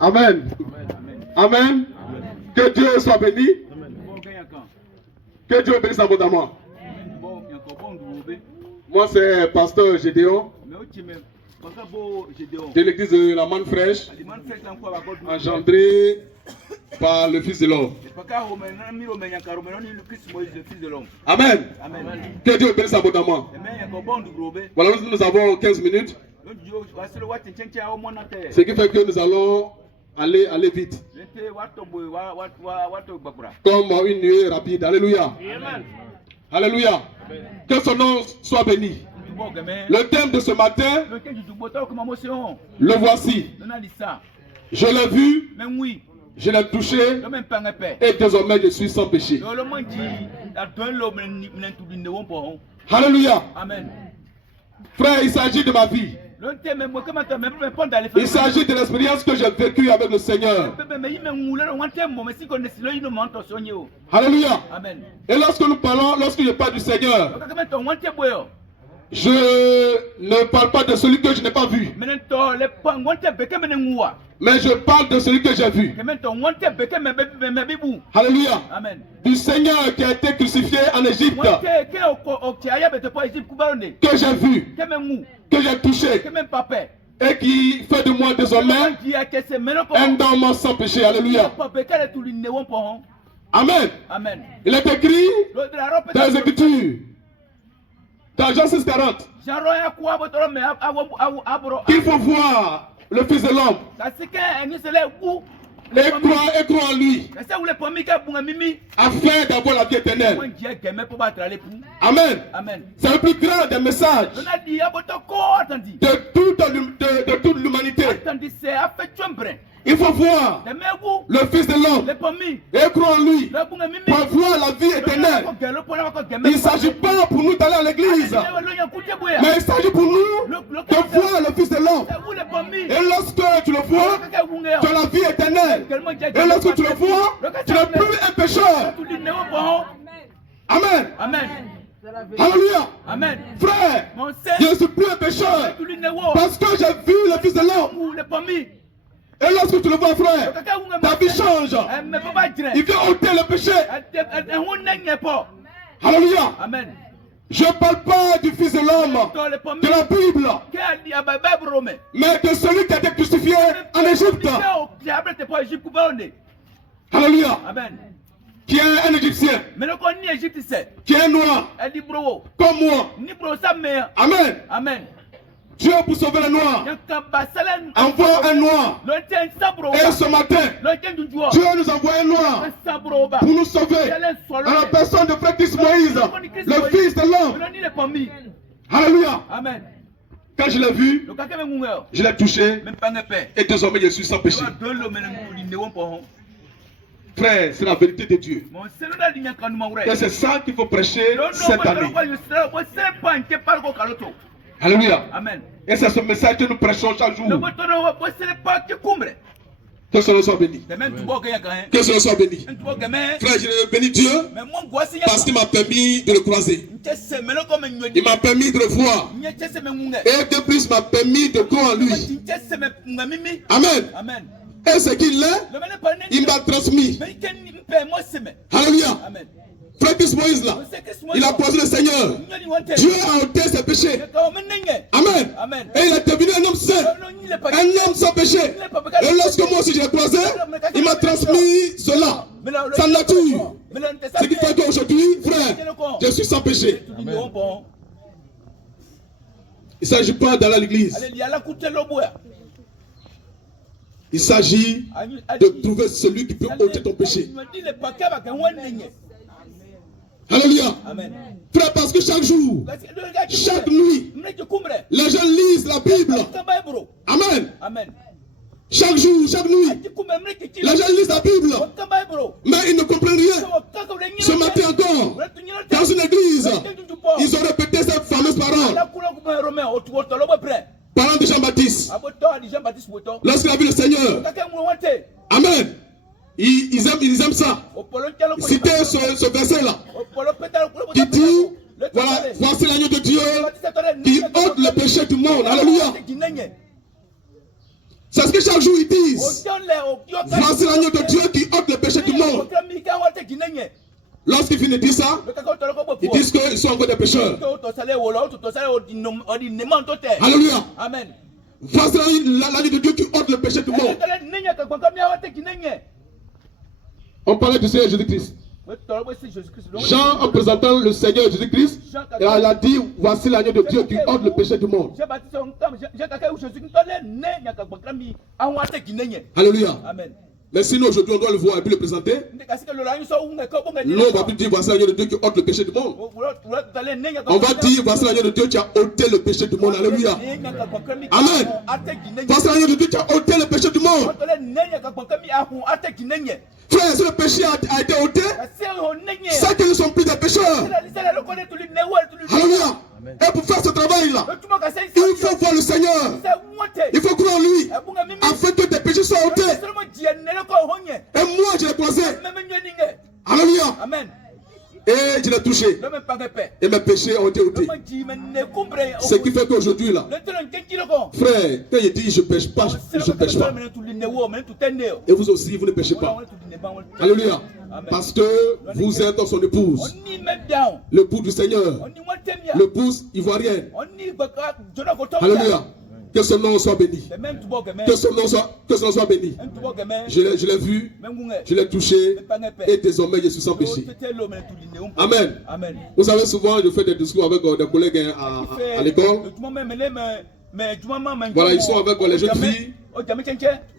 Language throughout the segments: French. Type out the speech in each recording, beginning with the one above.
Amen. Amen. Que Dieu soit béni. Que Dieu bénisse abondamment. Moi, c'est Pasteur Gédéon de l'église de la Manne Fraîche, engendré par le Fils de l'homme. Amen. Que Dieu bénisse abondamment. Voilà, nous avons 15 minutes. Ce qui fait que nous allons aller vite. Comme une nuée rapide. Alléluia. Alléluia. Que son nom soit béni. Le thème de ce matin, le voici. Je l'ai vu, je l'ai touché, et désormais je suis sans péché. Alléluia. Amen. Frère, il s'agit de ma vie. Il s'agit de l'expérience que j'ai vécue avec le Seigneur. Alléluia. Amen. Et lorsque nous parlons, lorsque je parle du Seigneur, je ne parle pas de celui que je n'ai pas vu, mais je parle de celui que j'ai vu. Alléluia. Amen. Du Seigneur qui a été crucifié en Égypte, que j'ai vu, que j'ai touché, et qui fait de moi désormais un homme sans péché. Alléluia. Amen. Amen. Il est écrit dans les Écritures, dans Jean 6,40, qu'il faut voir le Fils de l'homme et croire en lui, afin d'avoir la vie éternelle. Amen. Amen. C'est le plus grand des messages de toute l'humanité. Il faut voir le Fils de l'homme et croire en lui pour avoir la vie éternelle. Il ne s'agit pas pour nous d'aller à l'église, mais il s'agit pour nous de voir le Fils de l'homme. Et lorsque tu le vois, tu as la vie éternelle. Et lorsque tu le vois, tu n'es plus un pécheur. Amen. Amen. Alléluia. Amen. Frère, je ne suis plus un pécheur parce que j'ai vu le Fils de l'homme. Et lorsque tu le vois, frère, ta vie change. Il vient ôter le péché. Alléluia. Amen. Je ne parle pas du Fils de l'homme, de la Bible, mais de celui qui a été crucifié en Égypte. Alléluia. Amen. Qui est un Égyptien, qui est noir, comme moi. Amen. Amen. Dieu, pour sauver les noirs, envoie un noir. Et ce matin, Dieu nous envoie un noir pour nous sauver. À la personne de Frère Christ Moïse, le Fils de l'homme. Alléluia. Amen. Quand je l'ai vu, je l'ai touché. Et désormais, je suis sans péché. Frère, c'est la vérité de Dieu. Et c'est ça qu'il faut prêcher cette année. Alléluia. Amen. Et c'est ce message que nous prêchons chaque jour. Que cela soit béni. Que cela soit béni. Frère, je bénis Dieu parce qu'il m'a permis de le croiser. Il m'a permis de le voir. Et de plus, il m'a permis de croire en lui. Amen. Amen. Et ce qu'il est, il m'a transmis. Alléluia. Amen. Frère Christ Moïse là, il a croisé le Seigneur. Dieu a ôté ses péchés. Amen. Amen. Et il est devenu un homme saint, un homme sans péché. Et lorsque moi aussi je l'ai croisé, il m'a transmis cela, sa nature. Ce qui fait qu'aujourd'hui, frère, je suis sans péché. Amen. Il ne s'agit pas d'aller à l'église. Il s'agit de trouver celui qui peut ôter ton péché. Alléluia. Amen. Frère, parce que chaque jour, chaque nuit, les gens lisent la Bible. Amen. Amen. Chaque jour, chaque nuit, les gens lisent la Bible. Mais ils ne comprennent rien. Ce matin encore, dans une église, ils ont répété cette fameuse parole. Parlant de Jean-Baptiste. Lorsqu'il a vu le Seigneur. Amen. Ils aiment ça. Citez ce verset-là. Qui dit, Voilà, voici l'agneau de Dieu qui ôte le péché du monde. Alléluia. C'est ce que chaque jour ils disent. Voici l'agneau de Dieu qui ôte le péché du monde. Lorsqu'ils finissent de dire ça, ils disent qu'ils sont encore des pécheurs. Alléluia. Amen. Voici l'agneau de Dieu qui ôte le péché du monde. On parlait du Seigneur Jésus-Christ. Jean, en présentant le Seigneur Jésus-Christ, il a dit, voici l'agneau de Dieu qui ôte le péché du monde. Alléluia. Amen. Mais sinon aujourd'hui on doit le voir et puis le présenter. Non, on va plus dire voici l'agneau de Dieu qui ôte le péché du monde. On va dire voici l'agneau de Dieu qui a ôté le péché du monde. Alléluia. Amen. Voici l'agneau de Dieu qui a ôté le péché du monde. Frère, si le péché a été ôté, c'est qu'ils ne sont plus des pécheurs. Alléluia. Et pour faire ce travail-là, il faut voir le Seigneur. Il faut croire en lui. Afin que tes péchés soient ôtés. Et moi, je l'ai croisé. Alléluia. Amen. Et je l'ai touché. Et mes péchés ont été ôtés. Ce qui fait qu'aujourd'hui, là, frère, quand il dit je ne pêche pas, je ne pêche pas. Et vous aussi, vous ne péchez pas. Alléluia. Parce que vous êtes son épouse. L'épouse du Seigneur. L'épouse ivoirienne. Alléluia. Que son nom soit béni. Que son nom soit béni. Je l'ai vu, je l'ai touché, et désormais je suis sans péché. Amen. Vous savez, souvent je fais des discours avec des collègues à l'école. Voilà, ils sont avec les jeunes filles.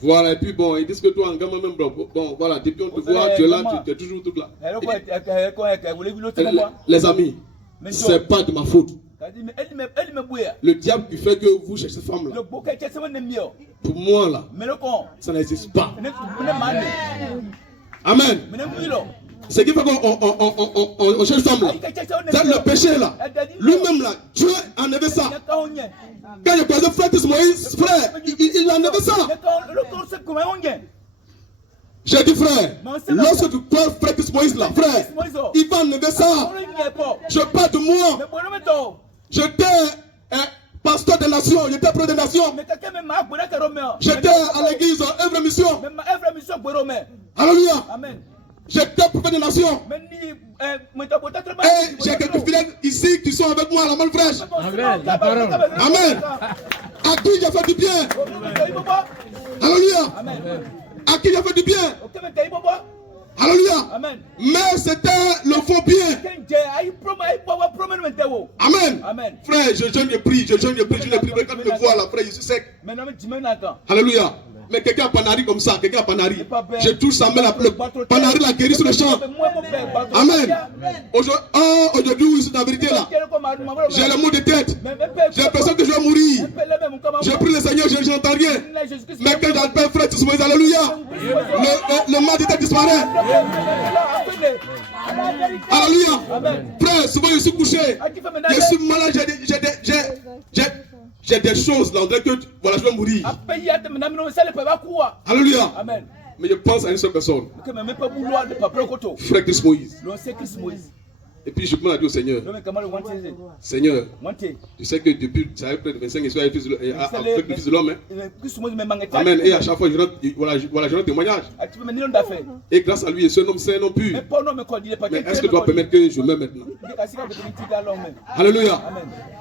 Voilà, et puis bon, ils disent que toi, en gamin même, bon, voilà, depuis on te voit, tu es là, tu es toujours tout là. Les amis, c'est pas de ma faute. Le diable qui fait que vous cherchez cette femme là. Pour moi là, ça n'existe pas. Amen. Ce qui fait qu'on cherche cette femme là, c'est le péché là. Lui-même là, Dieu a enlevé ça. Quand il a croisé frère Moïse, frère, il a enlevé ça. J'ai dit frère, lorsque tu crois frère Moïse là, frère, il va enlever ça. Je parle de moi. J'étais pasteur des nations, j'étais près des nations. J'étais à l'église œuvre mission. Alléluia. J'étais prophète des nations. Et j'ai quelques fidèles ici qui sont avec moi à la main fraîche. Amen. À qui j'ai fait du bien. Alléluia. À qui j'ai fait du bien. Alléluia. Mais c'était le faux bien. Amen. Frère, je jeûne et prie, je ne prie pas. Quand tu me vois là, frère, je suis sec. Alléluia. Mais quelqu'un a panari comme ça, quelqu'un a panari. Je touche sa main, le panari l'a guéri sur le champ. Amen. Aujourd'hui, où c'est la vérité là. J'ai le mot de tête. J'ai l'impression que je vais mourir. Je prie le Seigneur, je n'entends rien. Mais quand j'appelle frère Moïse, alléluia, le mal de tête disparaît. Alléluia. Frère, souvent je suis couché. Je suis malade, j'ai des choses là, on dirait que voilà, je vais mourir. Alléluia. Mais je pense à une seule personne. Frère Christ Moïse. Et puis je me dis au Seigneur, Seigneur, tu sais que depuis, ça fait près de 25 ans, avec le Fils de l'homme. Amen. Et à chaque fois, je rends témoignage. Et grâce à lui, ce homme, c'est non plus. Mais est-ce que tu dois permettre que je meure maintenant? Alléluia.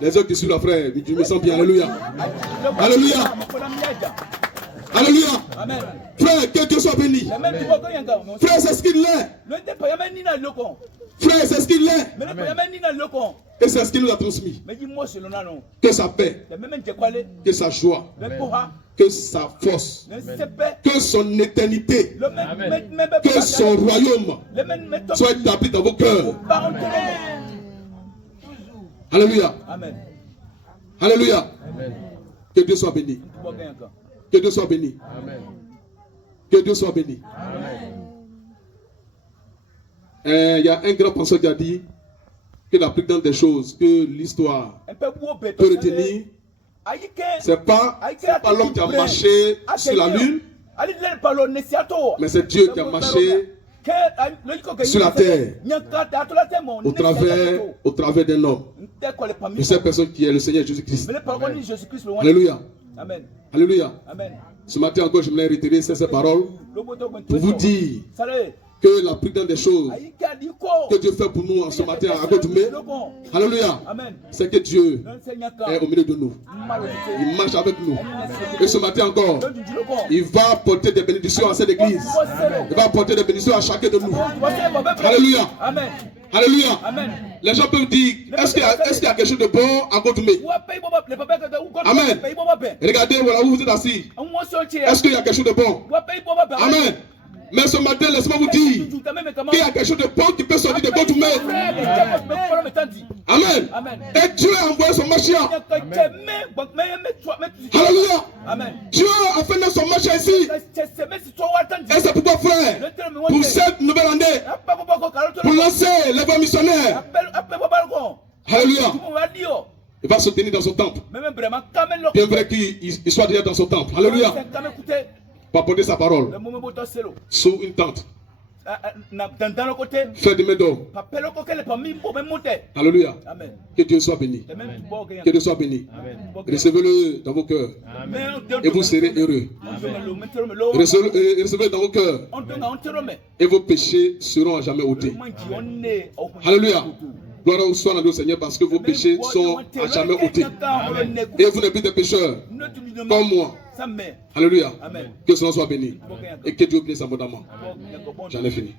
Les autres qui sont là, frère, je me sens bien. Alléluia. Alléluia. Alléluia. Frère, que Dieu soit béni. Frère, c'est ce qu'il est. Frère, c'est ce qu'il est. Et c'est ce qu'il nous a transmis. Que sa paix, que sa joie, que sa force, que son éternité, que son royaume soit établi dans vos cœurs. Alléluia. Alléluia. Que Dieu soit béni. Que Dieu soit béni. Que Dieu soit béni. Il y a un grand penseur qui a dit que la plus grande des choses que l'histoire peut retenir, c'est pas l'homme qui a marché sur la lune, mais c'est Dieu qui a marché sur la terre au travers d'un homme. Et cette personne qui est le Seigneur Jésus-Christ. Alléluia. Amen. Alléluia. Amen. Ce matin encore, je voulais retirer ces paroles pour vous dire que la plus grande des choses que Dieu fait pour nous en ce matin à Godoumé, alléluia, c'est que Dieu est au milieu de nous. Il marche avec nous. Et ce matin encore, il va apporter des bénédictions à cette église. Il va apporter des bénédictions à chacun de nous. Alléluia. Alléluia. Les gens peuvent dire, est-ce qu'il y a quelque chose de bon à Godoumé? Amen. Regardez, voilà où vous êtes assis. Est-ce qu'il y a quelque chose de bon? Amen. Mais ce matin, laissez-moi vous dire qu'il y a quelque chose de bon qui peut sortir de Godoumé. Amen. Et Dieu a envoyé son Mashiach. Alléluia. Dieu a fait son Mashiach ici. Et c'est pourquoi, frère, pour cette nouvelle année, pour lancer les voies missionnaires, alléluia, il va se tenir dans son temple. Bien vrai qu'il soit déjà dans son temple. Alléluia. Pour apporter sa parole sous une tente. Fait de main d'or. Alléluia. Que Dieu soit béni. Que Dieu soit béni. Recevez-le dans vos cœurs. Et vous serez heureux. Recevez-le dans vos cœurs. Et vos péchés seront à jamais ôtés. Alléluia. Gloire soit à notre Seigneur parce que vos péchés sont à jamais ôtés. Et vous n'êtes plus des pécheurs comme moi. Alléluia. Que cela soit béni. Et que Dieu bénisse abondamment. J'en ai fini.